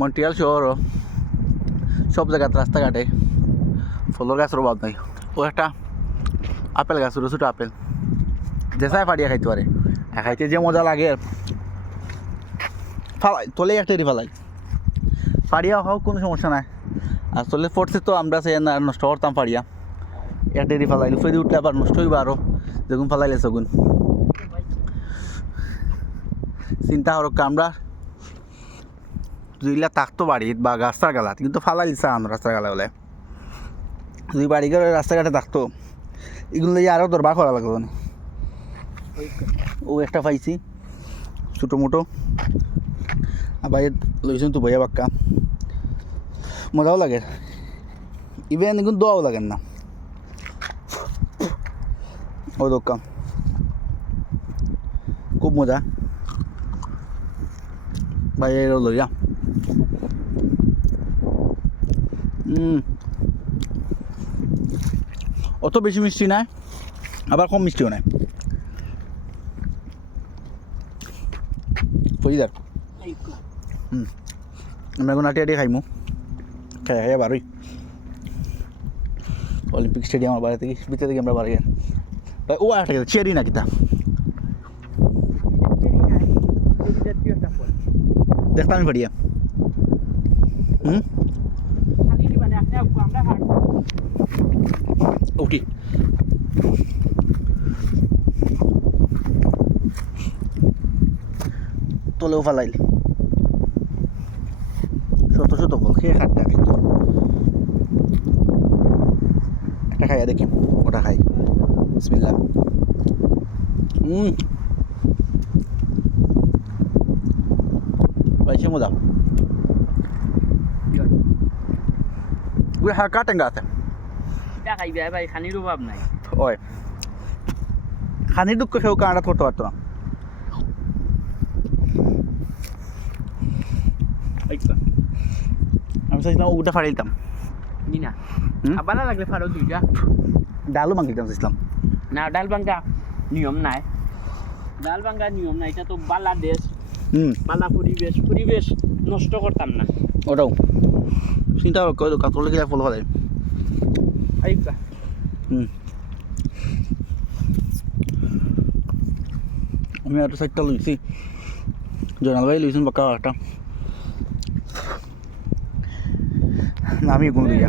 Montreal শহরও সব জায়গাতে রাস্তাঘাটে ফলের গাছের অভাব নাই। ও একটা আপেল গাছ, ছোটো ছোটো আপেল, যেসায় ফাড়িয়া খাইতে পারে, খাইতে যে মজা লাগে। ফালাই তোলে একটা ফালাই ফাড়িয়া হোক, কোনো সমস্যা নাই। আসলে ফোর্সে তো আমরা সে না নষ্ট করতাম ফাড়িয়া, একটা ফালাইলে ফেরি উঠলে আবার নষ্ট হইবা আরও, যেগুন ফালাইলে সেগুন চিন্তা করো। আমরা দুইলা থাকতো বাড়িত বা রাস্তার গালাত, কিন্তু ফালাই দিচ্ছে আনো রাস্তার গালা বলে। দুই বাড়ি করে রাস্তাঘাটে থাকতো, এগুলো আরও দরবার করা লাগতো না। ও একটা পাইছি ছোটো মোটো, আবার লইছেন তো বইয়া বাক্কা, মজাও লাগে। ইভেন এগুলো দোয়াও লাগেন না। ও দোকান খুব মজা ভাই, এরও লইয়া অত বেশি মিষ্টি নাই, আবার কম মিষ্টিও নাই। ফরিদার আমরা এখন আটি আটি খাইমু, খাই খাইয়া বারোই অলিম্পিক স্টেডিয়ামের বাইরে থেকে ভিতরে থেকে আমরা বাড়ি। ভাই ও একটা চেরি না কিতা দেখতাম আমি ফাড়িয়া। ওকে তোলেও ফালাইল শত শত ফল খেয়ে খাটতে খাইতো। একটা খাইয়া দেখি, ওটা খাই। বিসমিল্লাহ। পাইছে মজা, হালকা টেঙ্গা আছে। ভাই খানির অভাব নাই, ওই খানির দুঃখ খেয়েও কানাডা করতে পারতো না। আমি চাইছিলাম ওটা ফাড়ি দিতাম না আবার না লাগলে ফারো দুইটা ডালও মাংস দিতাম চাইছিলাম। না ডাল ভাঙ্গা নিয়ম নাই, ডাল ভাঙ্গা নিয়ম নাই, এটা তো বাংলাদেশ, বালা পরিবেশ, পরিবেশ নষ্ট করতাম না। ওটাও চিন্তা কাতলে গেলে ফল ফলে। আমি একটা সাইডটা লইছি, জনাল ভাই লইছেন বাক্কা একটা, আমি কোনো দিকে